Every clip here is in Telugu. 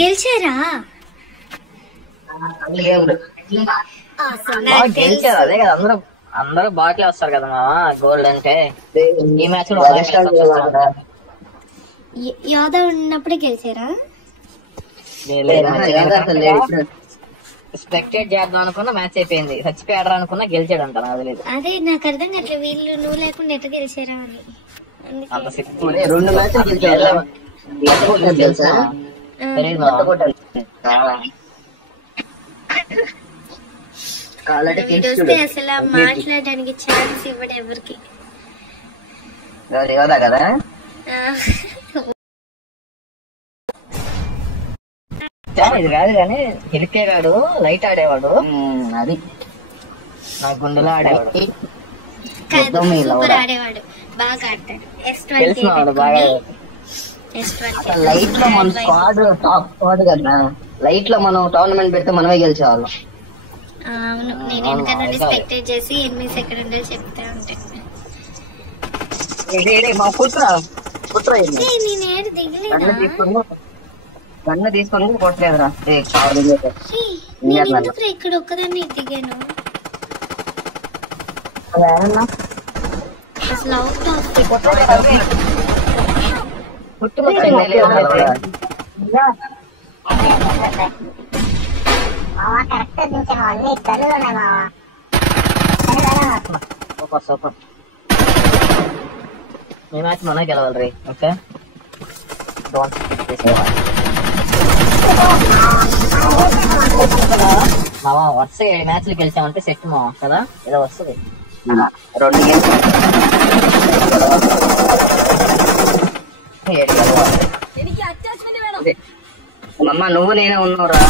గెలిచారా? గెలిచారు అదే కదా, అందరూ బాగా వస్తారు కదా మామ గోల్డ్ అంటే. ఈ మ్యాచ్ లో యాదవ్ ఉన్నప్పుడే గెలిచారా? స్పెక్టేట్ చేద్దాం అనుకున్నా మ్యాచ్ అయిపోయింది, చచ్చిపోయాడు అనుకున్నా గెలిచాడు అంట. అదే నాకు అర్థం కావట్లేదు, వీళ్ళు నువ్వు లేకుండా ఎట్లా గెలిచారా అని. అంత 2 మ్యాచ్లు గెలిచారు. అసలు మాట్లాడడానికి ఛాన్స్ ఇవ్వడు ఎవరికి. కదా ఇది కాదు కానీ హిలికేగాడు లైట్ ఆడేవాడు, అది నా గుండెలో ఆడేవాడు, సూపర్ ఆడేవాడు, బాగా ఆడతాడు. లైట్ లో మన స్క్వాడ్ టాప్ స్క్వాడ్ కదా, లైట్ లో మనం టోర్నమెంట్ పెడితే మనమే గెలిచేవాళ్ళం. అవును, నేను వెనక నుండి స్పెక్టేట్ చేసి ఎనిమిస్ ఎక్కడ ఉండే చెప్తా ఉంటాను. నేను దిగలేదా? గన్ను తీసుకొని కొట్టలేదురా. ఇక్కడ ఒక్కదాన్ని దిగాను అసలు. Out of super. ఈ మ్యాచ్ మనమే గెలవాలి రే. ఓకే మావా వరుస 7 మ్యాచ్లు గెలిచామంటే సెట్ మావా కదా, ఏదో వస్తుంది. 2 గేమ్స్ అమ్మ నువ్వు నేనే ఉన్నావురా.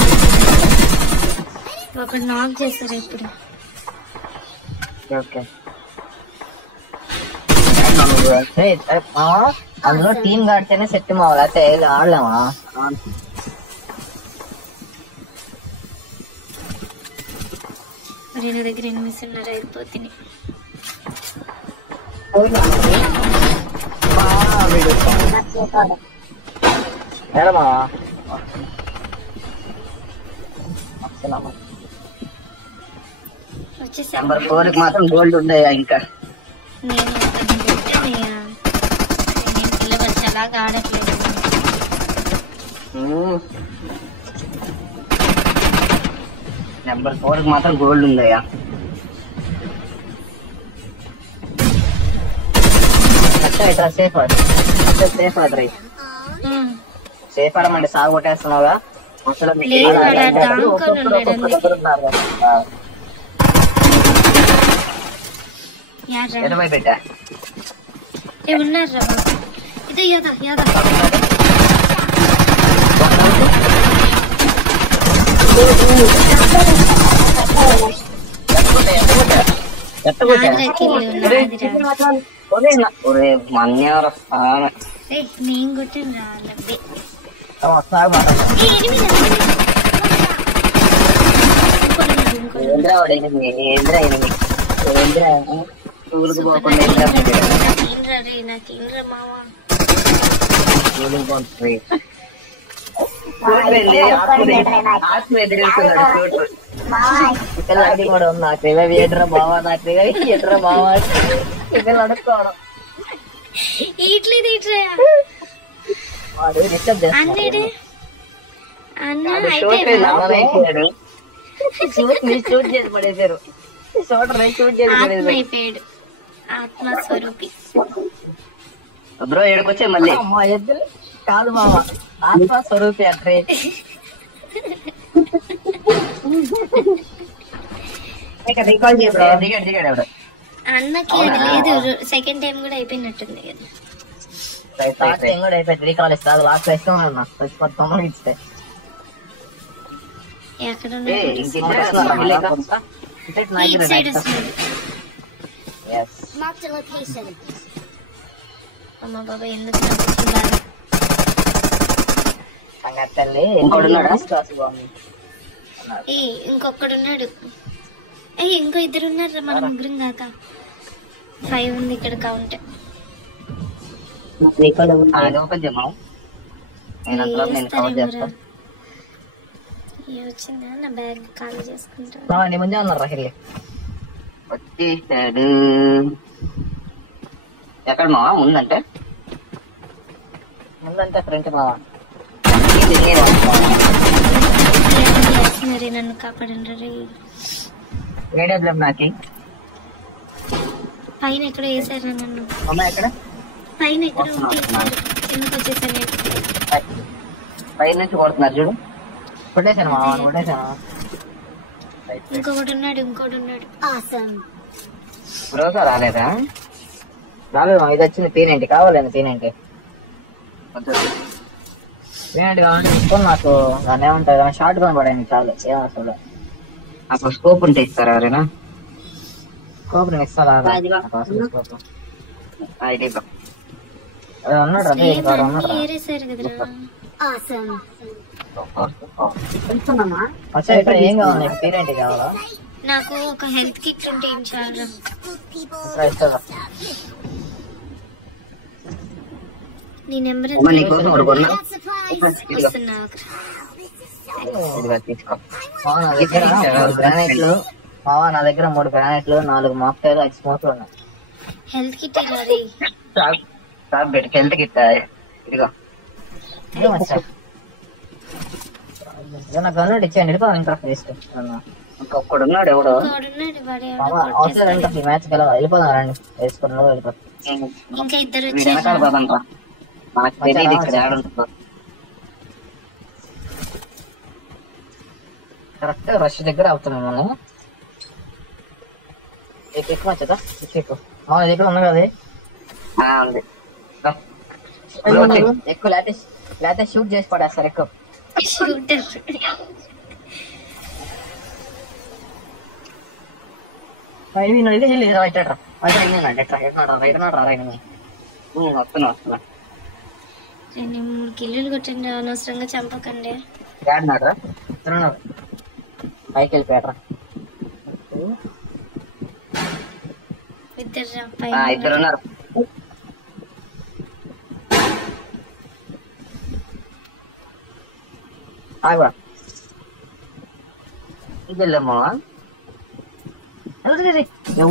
ఒకటి నాక్ చేస్తారు ఇప్పుడు. ఓకే అందులో టీమ్ ఆడితేనే సెట్ మావాలి, అయితే ఆడలేమా? మరి నా దగ్గర ఎనిమిస్ ఉన్నారు, అయిపోతుంది. నెంబర్ 4 కి మాత్రం గోల్డ్ ఉన్నాయా? ఇంకా నేను పిల్లవచ్చు అలాగా ఆడట్లేదు. నెంబర్ 4 కి మాత్రం గోల్డ్ ఉందయ్యా. సేఫ్ ఆడరై, సేఫ్ ఆడమంటే సాగు కొట్టేస్తున్నావుగా. అసలు ఎడమై పెట్టా ఏమన్నారా? ఇదే యాదా యాదా నేను కొట్టిన రాలే. కూడా ఉంది. నాకు రివైవ్ ఏడ్రా బావా, నాకు రివైవ్ ఏడ్రా బావా పిల్లలు అడుక్కోవడం. షూట్ చేసి పడేశారు. ఆత్మస్వరూపి బ్రో ఏడుకొచ్చే మళ్ళీ ఎద్దులు కాదు మామ, ఆత్మస్వరూపి అంటే దిగాడు ఎవడు అన్నకి. అది లేదు, సెకండ్ టైం కూడా అయిపోయినట్టుంది కదా. టైం కూడా అయిపోయింది. రీకాల్ ఇస్తా, లాస్ట్ ఇష్టం ఉన్నా ఇస్తే ఎక్కడ అమ్మ బాబా ఎందుకు ఇంకొక్కడున్నాడు. ఇంకో 2 ఉన్నారు, మన ముగ్గురం కాక 5 ఉంది ఇక్కడ కౌంట్. వచ్చిందా నా బ్యాగ్ ఖాళీ చేసుకుంటా. నీ ముందే ఉన్నారు రాహిల్ వచ్చేసాడు. ఎక్కడ మావా ముందంటే ఫ్రంట్ మావా నన్ను కాపాడండి. నాకి పైన ఎక్కడో వేసారు నన్ను. ఎక్కడ పైన ఎక్కడ కిందకి వచ్చేసాను. పైన నుంచి కొడుతున్నారు చూడు. కొట్టేశాను మావా కొట్టేశాను. ఇంకొకటి ఉన్నాడు. రోజా రాలేదా? రాలేదు. ఇది వచ్చింది P90 కావాలండి. P90 కావాలంటే తీసుకొని నాకు దాన్ని ఏమంటారు షార్ట్ గన్ పడండి చాలు. ఏమవుతుందో అప్పుడు స్కోప్ ఉంటే ఇస్తారా ఎవరైనా? స్కోప్ నేను ఇస్తారా? ఉన్నాడు ఏం కావాలి నీకు? P90 కావాలా? నాకు ఒక హెల్త్ కిట్ ఉంటే ఏం చాలు. నీ నెంబర్ గ్రానైట్లు మావా. నా దగ్గర 3 గ్రానైట్లు 4 మాక్టైల్ 5 స్మోక్లు ఉన్నాయి. హెల్త్ కిట్ హెల్త్ కిట్ ఇదిగో. నాకు గన్నుడు ఇచ్చేయండి. ఇంకొకడు ఉన్నాడు ఎవడో అవసరం. ఈ మ్యాచ్ గెలవ వెళ్ళిపోదాం రండి. వేసుకున్నాడు వెళ్ళిపోతాం. ఇంకా ఇద్దరు వెనకాల పదంట్రా. నాకు తెలియదు ఇక్కడ ఆడుంటుందో. కరెక్ట్ రష్ దగ్గర అవుతున్నాం మనం. ఎక్కువ వచ్చేదా ఎక్కువ దగ్గర ఉన్నా కదా ఉంది. ఎక్కువ లేకపోతే షూట్ చేసి పడేస్తారు. ఎక్కువ వస్తున్నా 2-3 కిల్లులు కొట్టండి. అనవసరంగా చంపకండి. పైకి వెళ్ళిపోయారా? ఇద్దరు ఉన్నారు. ఇదేమో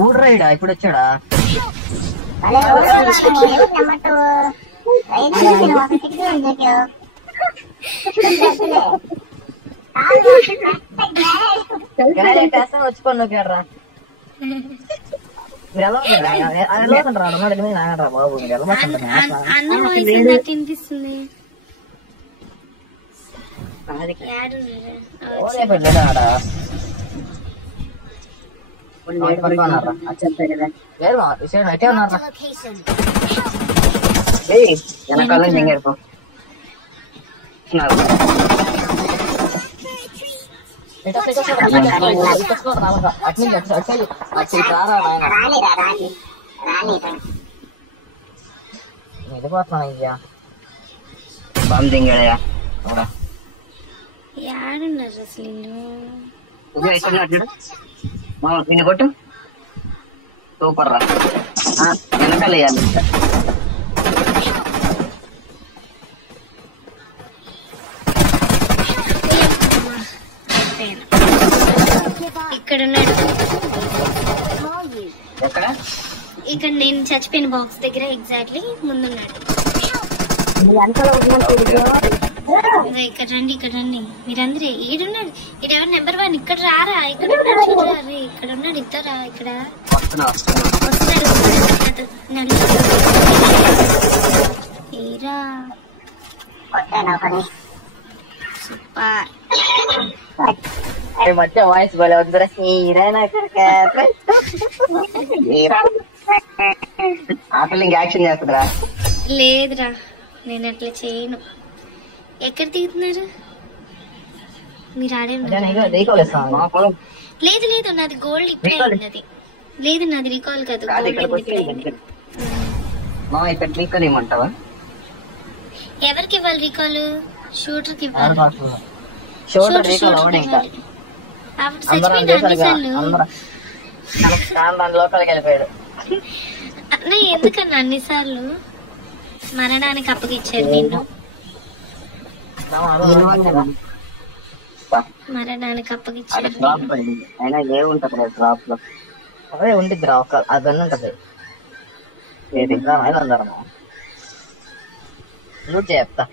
ఊడ్రా ఇడా ఇప్పుడు వచ్చాడా? వచ్చిపోను కేడ్రా బాబు. వినిపిస్తుంది. వెనకాల దింగేరుకో. వెళ్ళిపోతున్నా అయ్యా. బాంబు దింగాడయ్యా. యాడున్నారు అసలు నిన్ను కొట్టు. సూపర్ రా. వెనకాల వేయాలి. ఇక్కడ ఉన్నాడు. ఇక్కడ నేను చచ్చిపోయిన బాక్స్ దగ్గర ఎగ్జాక్ట్లీ ముందున్నాడు. ఇక్కడ రండి మీరందరూ. ఈడున్నాడు. ఈడెవరు నెంబర్ 1. ఇక్కడ రారా? ఇక్కడ ఉన్నాడు చూడరా. ఇక్కడ ఉన్నాడు. ఇద్దరా ఇక్కడ ఏరా. సూపర్. మధ్య వాయిస్ బలే వద్దురా. అసలు ఇంక యాక్షన్ చేస్తుందిరా. లేదురా నేను అట్లా చేయను. ఎక్కడ దిగుతున్నారు మీరు? ఆడే లేదు నాది గోల్డ్ ఇప్పుడే అయినది. లేదు నాది రీకాల్ కాదు. ఎవరికి ఇవ్వాలి రీకాల్? షూటర్ కి ఇవ్వాలి. ఎందుకన్నా అన్నిసార్లు మరణానికి అప్పగిచ్చారు నిన్ను? మరి దానికి అది అప్పగిచ్చారు డ్రాప్ పడింది అయినా ఏముంటది కదా డ్రాప్ లో. అదే ఉండిద్దిరా ఒక ఆ గన్ ఉంటది. ఏది లూట్ చెప్తా,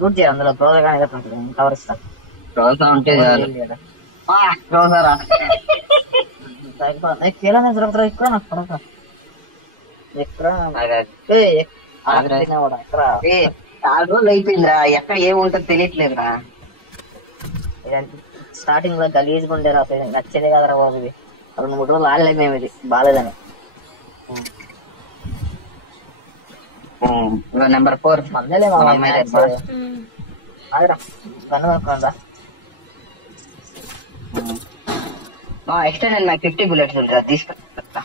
లూట్ చేయ అందులో బ్రౌజర్ కానీ ఏదో ఉంటుంది కవర్ ఇస్తా. రోజా ఉంటే చాలు. రోజారా కేలా దొరకరా ఇక్కడ నాకు పడక ఎక్కడ చాలా రోజులు అయిపోయిందిరా, ఎక్కడ ఏముంటది తెలియట్లేదురా. స్టార్టింగ్ లో గలీజ్గా ఉండేరా అసలు నచ్చేదే కదరా బాబు. ఇది 2-3 రోజులు ఆడలేదు మేము, ఇది బాగాలేదని. నెంబర్ 4 మందేలే ఆగరా గన్ను కొనుక్కోండా. ఎక్స్టెండెడ్ నాకు 50 bullets ఉంటా తీసుకుంటా.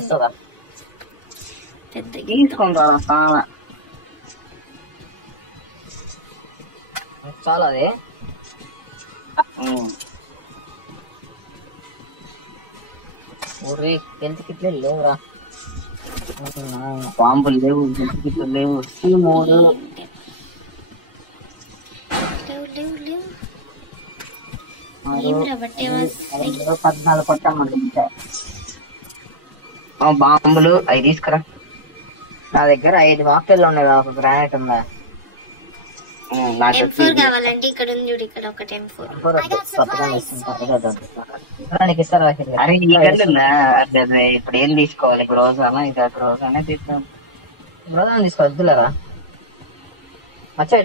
ఇస్తుందా పెద్ద తీసుకుంటా చాలా అది. ఊరి హెల్త్ కిట్లే లేవురా. బాంబులు లేవు, లేవు. 3 లేవు ఏమిరా బట్టేవా 14 కొట్టమండి. బాంబులు అవి తీసుకురా. నా దగ్గర 5 మాక్టైల్ ఉన్నాయి, ఒక గ్రానైట్ ఉందా. M4 కావాలంటే ఇక్కడ ఉంది చూడు, ఇక్కడ ఒకటి M4. నీకు ఇస్తారా? అరే ఈ గంటన్నా ఇప్పుడు ఏం తీసుకోవాలి? ఇప్పుడు రోజానా ఇది రోజానే తీసుకో. రోజా తీసుకోవద్దులేరా మచ్చా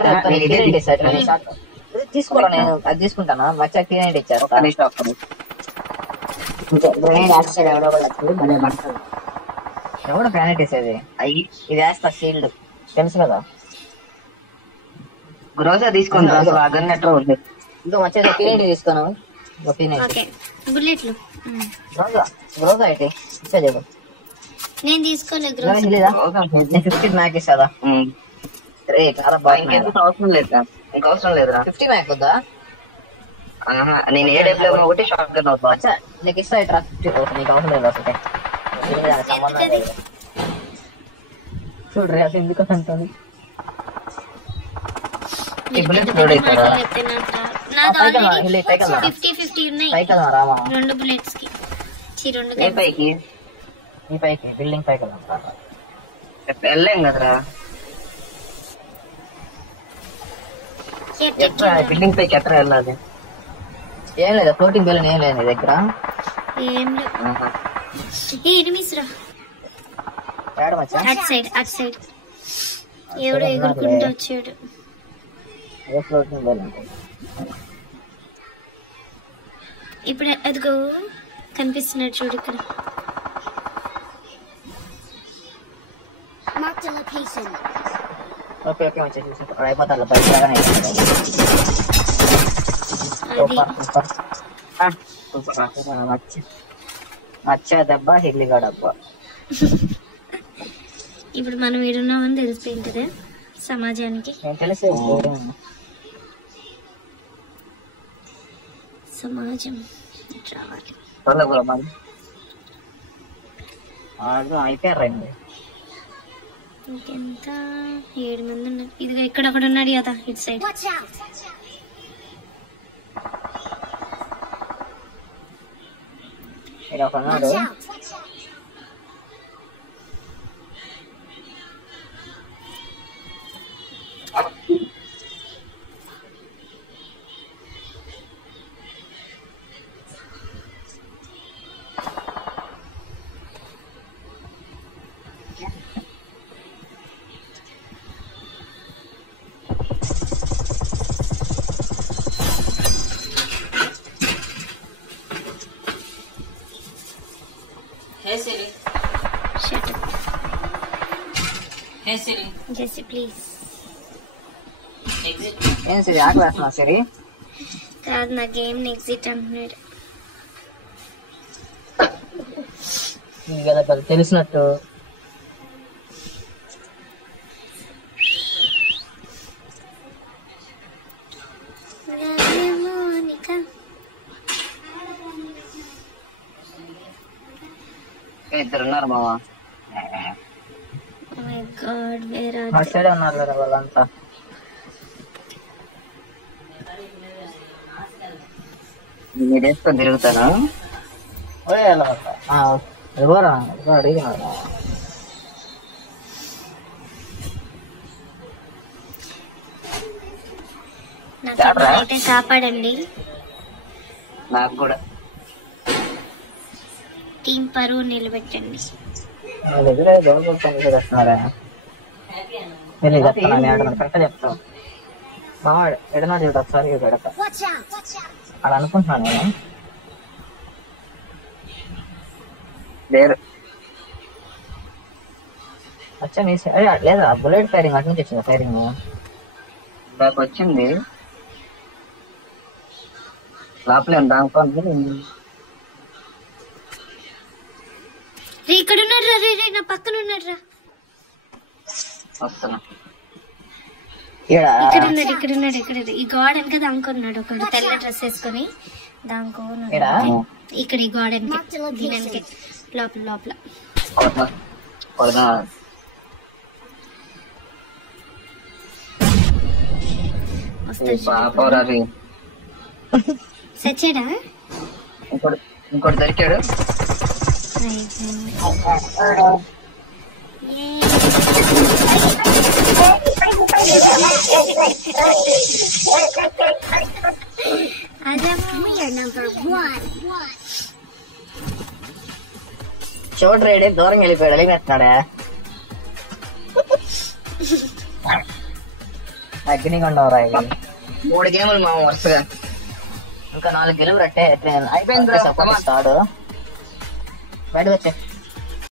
తీసుకోరా. నేను అది తీసుకుంటానా? మచ్చా T90 ఇచ్చారు. ఎవడు గ్రానైట్ వేసేది? ఇది వేస్తా షీల్డ్ తెలుసు కదా. రోజా తీసుకుంటా అన్నట్టు ఉంది. ఇంకా మంచిగా T90 తీసుకోను. బుల్లెట్లు రోజా అయితే ఇచ్చేది. నేను తీసుకోలేదు. 50 మ్యాక్ ఇస్తుందా? చాలా బాగా అవసరం లేదా? ఇంకా అవసరం లేదురా. 50 మ్యాక్ వద్దా? నేను ఒకటి షార్ట్ గన్ అవుతా. నీకు ఇస్తా ఇట్రా 50. నీకు అవసరం లేదు అసలు, సంబంధం లేదు. చూడరే అసలు ఎందుకు అంటుంది. రామా 2 bullets కి 2 పైకి ఈ పైకి బిల్డింగ్ పైకి వెళ్ళలేం కదరా. బిల్డింగ్ పైకి ఎట్లా వెళ్ళాలి? ఏం లేదా ఫ్లోటింగ్ బిల్డింగ్ ఏం లేదు నీ దగ్గర? ఏం ఎనిమిస్రా అట్ సైడ్ ఎవడో ఎగురుకుంటూ వచ్చాడు. ఫ్లోటింగ్ బిల్డింగ్ ఇప్పుడు అదిగో కనిపిస్తున్నాడు చూడు ఇక్కడ. ఓకే మంచిగా చూసి అయిపోతాను బయట. మచ్చ దెబ్బ హిల్లిగా డబ్బా. ఇప్పుడు మనం ఏడున్నామని తెలిసిపోయింది సమాజానికి. తెలిసే సమాజం రావాలి. అయిపోయారు రండి. ఇంకెంత 7 మంది ఉన్నారు. ఇదిగో ఇక్కడ ఒకడు ఉన్నాడు కదా ఇటు సైడ్. ఒకన్నాడు Jesse, please. ఏం సరి ఆకలి వేస్తున్నా సరి? కాదు నా గేమ్ ఎగ్జిట్ అంటున్నాడు కదా తెలిసినట్టు. ఇద్దరున్నారు మావా. Oh my god, where are side ఉన్నారు కదా వాళ్ళంతా. మీరు వేసుకొని తిరుగుతాను. ఎవరా అడిగినారా? అయితే కాపాడండి. నాకు కూడా టీం పరువు నిలబెట్టండి. కరెక్ట్ చెప్తావు బాగా ఎడనా చూడ ఒకసారి పెడతా అలా అనుకుంటున్నాను నేను. లేరు వచ్చా మీ లేదా బుల్లెట్ ఫైరింగ్ అటు నుంచి వచ్చింది ఫైరింగ్ నాకు వచ్చింది లోపలే దానికోండి. ఇక్కడ ఉన్నాడు రా, నా పక్కన ఉన్నాడు రా. వస్తున్నా. ఇక్కడ ఉన్నాడు. ఈ గోడ వెనక దానుకున్నాడు ఒకడు తెల్ల డ్రెస్ వేసుకొని దానుకోన్నాడు. ఇక్కడ ఈ గోడ దీనికి లోపల సచ్చాడా? ఇంకోటి దొరికాడు. చోటు రేడే దూరం వెళ్ళిపోయాడు. వెళ్ళిపోతున్నాడా? అగ్నికొండవరా ఇది. 3 గేములు మా వరుసగా. ఇంకా 4 గెలుపు రట్టే అయిపోయింది. స్టార్ట్ బయటకు వచ్చే